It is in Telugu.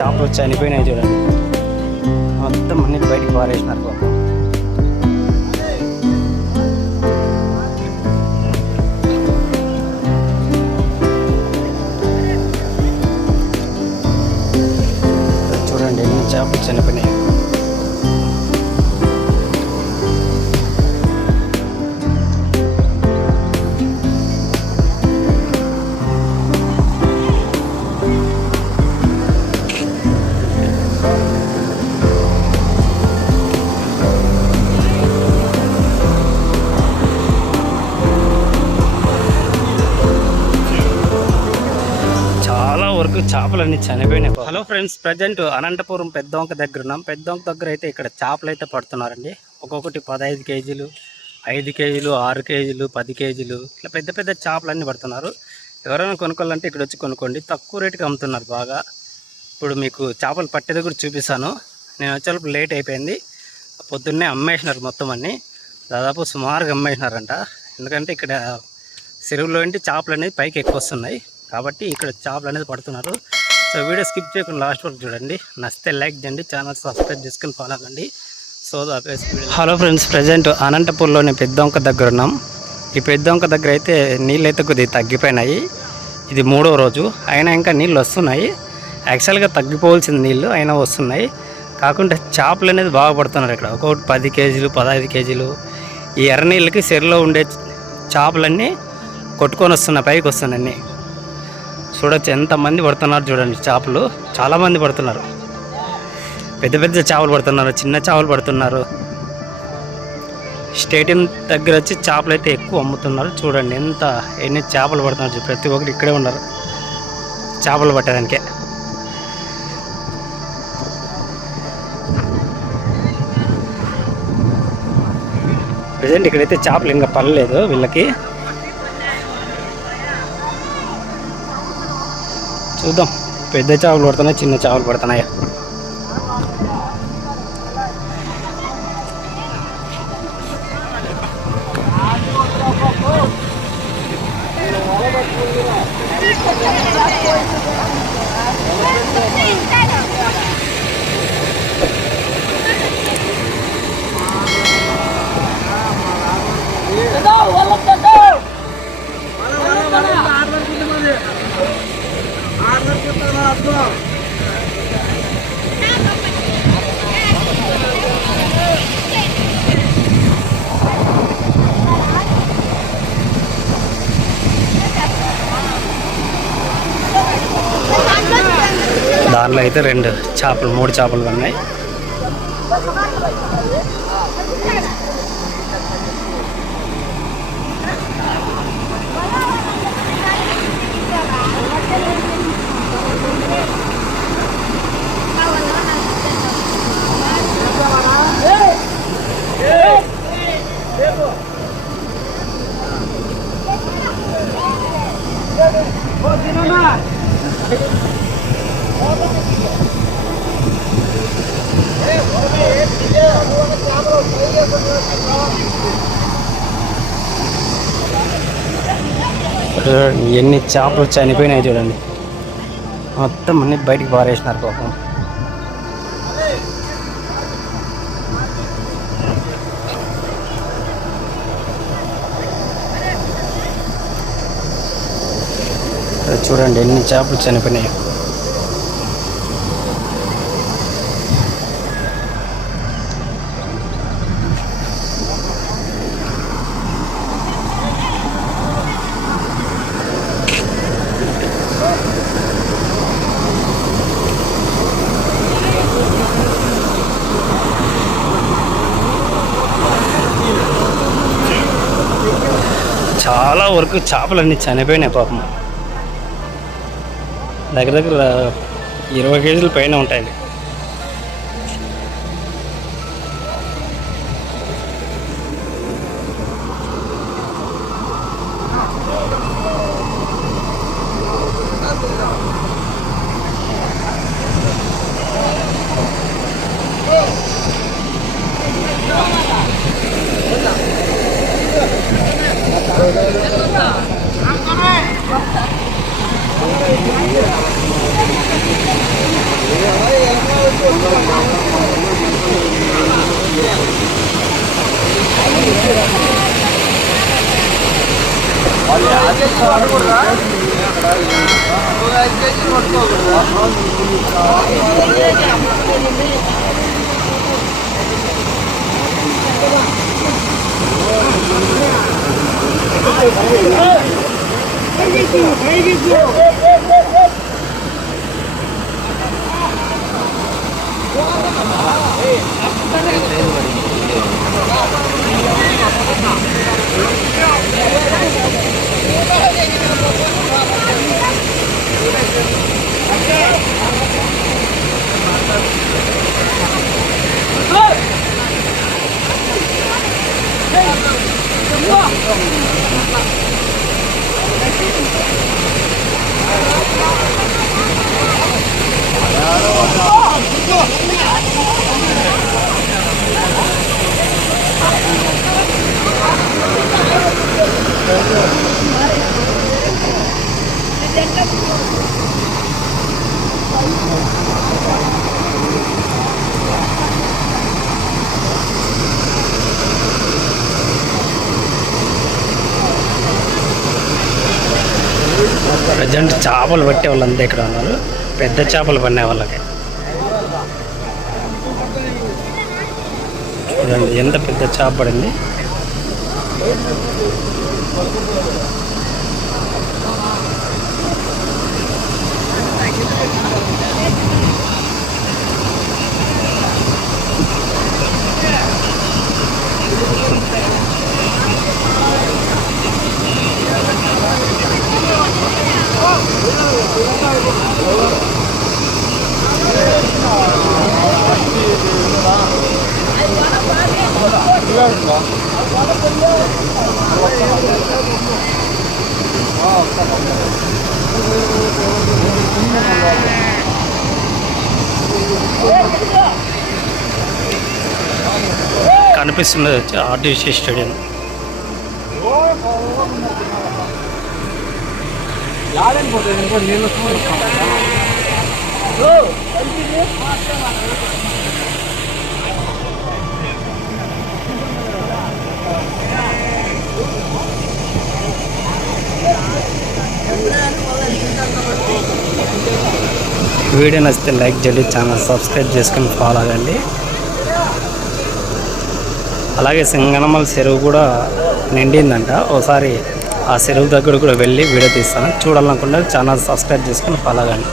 చేపలు చనిపోయినాయి చూడండి. మొత్తం అన్ని బయటికి పారేసినారు పాప. చూడండి ఎన్ని చేపలు చనిపోయినాయి. చేపలన్నీ చనిపోయినాయి. Hello friends present Anantapuram Peddavanka దగ్గర ఉన్నాం. పెద్దవంక దగ్గర అయితే ఇక్కడ చేపలు అయితే పడుతున్నారండి. ఒక్కొక్కటి పదహైదు కేజీలు ఐదు కేజీలు ఆరు కేజీలు పది కేజీలు ఇట్లా పెద్ద పెద్ద చేపలు అన్నీ పడుతున్నారు. ఎవరైనా కొనుక్కోవాలంటే ఇక్కడ వచ్చి కొనుక్కోండి. తక్కువ రేటుకి అమ్ముతున్నారు బాగా. ఇప్పుడు మీకు చేపలు పట్టేది కూడా చూపిస్తాను. నేను వచ్చేటప్పుడు లేట్ అయిపోయింది. పొద్దున్నే అమ్మేసినారు మొత్తం అన్నీ. దాదాపు సుమారుగా అమ్మేసినారంట. ఎందుకంటే ఇక్కడ చెరువులో ఏంటి చేపలు అనేది పైకి ఎక్కువ వస్తున్నాయి కాబట్టి ఇక్కడ చేపలు అనేది పడుతున్నారు. సో వీడియో స్కిప్ చేయకుండా లాస్ట్ వరకు చూడండి. నచ్చితే లైక్ చేయండి ఛానల్ సబ్స్క్రైబ్ చేసుకుని ఫాలో అవ్వండి. సో హలో ఫ్రెండ్స్ ప్రజెంట్ అనంతపూర్లోని పెద్దొంక దగ్గర ఉన్నాం. ఈ పెద్దొంక దగ్గర అయితే నీళ్ళు అయితే కొద్దిగా తగ్గిపోయినాయి. ఇది మూడో రోజు అయినా ఇంకా నీళ్ళు వస్తున్నాయి. యాక్చువల్గా తగ్గిపోవాల్సిన నీళ్ళు అయినా వస్తున్నాయి. కాకుండా చేపలు అనేది బాగా పడుతున్నారు ఇక్కడ. ఒక్కొక్కటి పది కేజీలు పదహైదు కేజీలు. ఈ ఎర్ర నీళ్ళకి చెరువులో ఉండే చేపలన్నీ కొట్టుకొని వస్తున్నాయి పైకి వస్తున్నాయి చూడొచ్చు. ఎంతమంది పడుతున్నారు చూడండి చేపలు. చాలామంది పడుతున్నారు. పెద్ద పెద్ద చేపలు పడుతున్నారు. చిన్న చేపలు పడుతున్నారు. స్టేడియం దగ్గర వచ్చి చేపలు అయితే ఎక్కువ అమ్ముతున్నారు. చూడండి ఎంత ఎన్ని చేపలు పడుతున్నారు ప్రతి ఒక్కరు ఇక్కడే ఉన్నారు. చేపలు పట్టడానికే ప్రజెంట్ ఇక్కడైతే చేపలు ఇంకా పడలేదు వీళ్ళకి. చూద్దాం. పెద్ద చేపలు పడుతున్నాయి చిన్న చేపలు పడుతున్నాయి? దానిలో అయితే రెండు చేపలు మూడు చేపలు ఉన్నాయి. చూడండి, ఎన్ని చేపలు చనిపోయినాయి చూడండి. మొత్తం అన్ని బయటికి పారేసినారు పాపం. చూడండి ఎన్ని చేపలు చనిపోయినాయి. చాలా వరకు చేపలన్నీ చనిపోయినాయి పాపం. దగ్గర దగ్గర ఇరవై కేజీల పైన ఉంటాయి Hey, Okay. ప్రజెంట్ చేపలు పట్టే వాళ్ళంతా ఇక్కడ ఉన్నారు. పెద్ద చేపలు పన్నే వాళ్ళకి. చూడండి ఎంత పెద్ద చేప పడింది. కనిపిస్తున్నది వచ్చి ఆర్టీసీ స్టేడియం. వీడియో నచ్చితే లైక్ చేయండి ఛానల్ సబ్స్క్రైబ్ చేసుకొని ఫాలో అవ్వండి అలాగే సింగనమల చెరువు కూడా నిండిందంట. ఒకసారి ఆ చెరువు దగ్గర కూడా వెళ్ళి వీడియో తీస్తాను. చూడాలనుకుంటే ఛానల్ సబ్స్క్రైబ్ చేసుకొని ఫాలో అవ్వండి